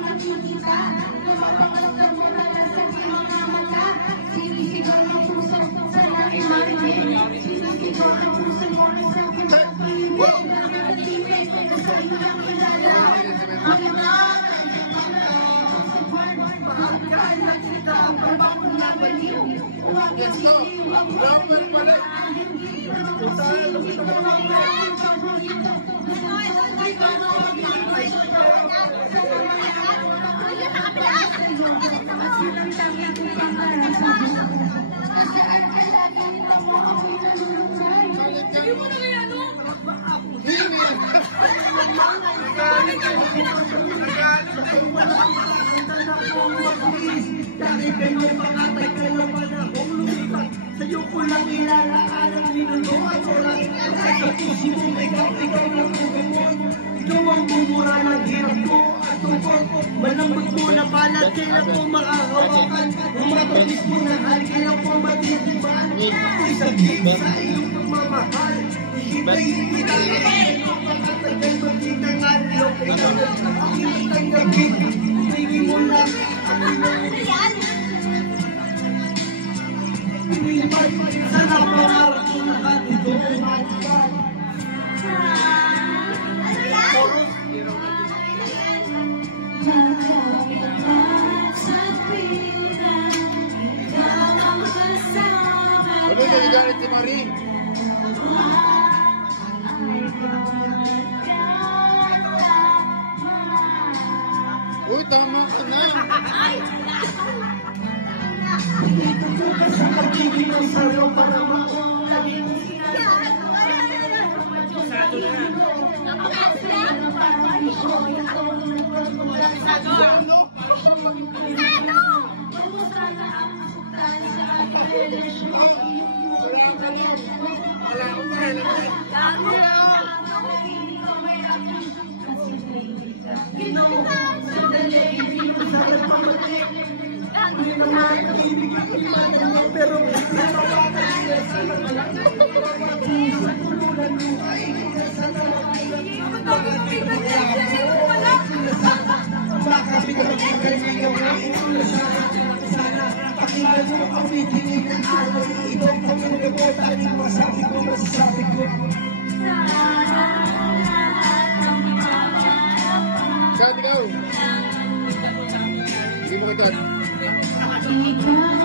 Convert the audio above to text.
nakikita. Lumapakas mo na lang sa mga mata. Sinisigaw ng puso sa mga imahe. Sinisigaw ng puso mo na sa akin. Nakakalimit ko sa ilang kilala. Ang mahal ka nakita. Pabako na baliw. Let's go. Welcome pala. Dahil kayo makatay ka lang pala kung lumipat. Sa'yo ko lang ilalaan ang minuto at oras. Sa puso mo ikaw lang kumamon. Ikaw ang bumura ng hirap ko at tungkol. Malambot mo na balat, kailan ko makakawakan. Umatalis mo na hal, kailan ko matitipan. Ako'y sagip sa iyong pagmamahal. Hindi tayo makatagal magkitang alaw. Ang hinatang gabit, hindi mo lang. Sana pangarap ko na dito umatpan. Ano yung galit si Marie? Uy, tama ka na. Dito ko ka sa pag-ibig ng sa'yo para makulang. Wala akong kailangan. Pero natawakan sila sana sa kulungan mo ay sana baka pinagpagaligaw sana pakinggan mo ang bibigay ng alay. Ito ang pagkakabota ng masabi ko. Ikaw. Hindi mo agad. Ikaw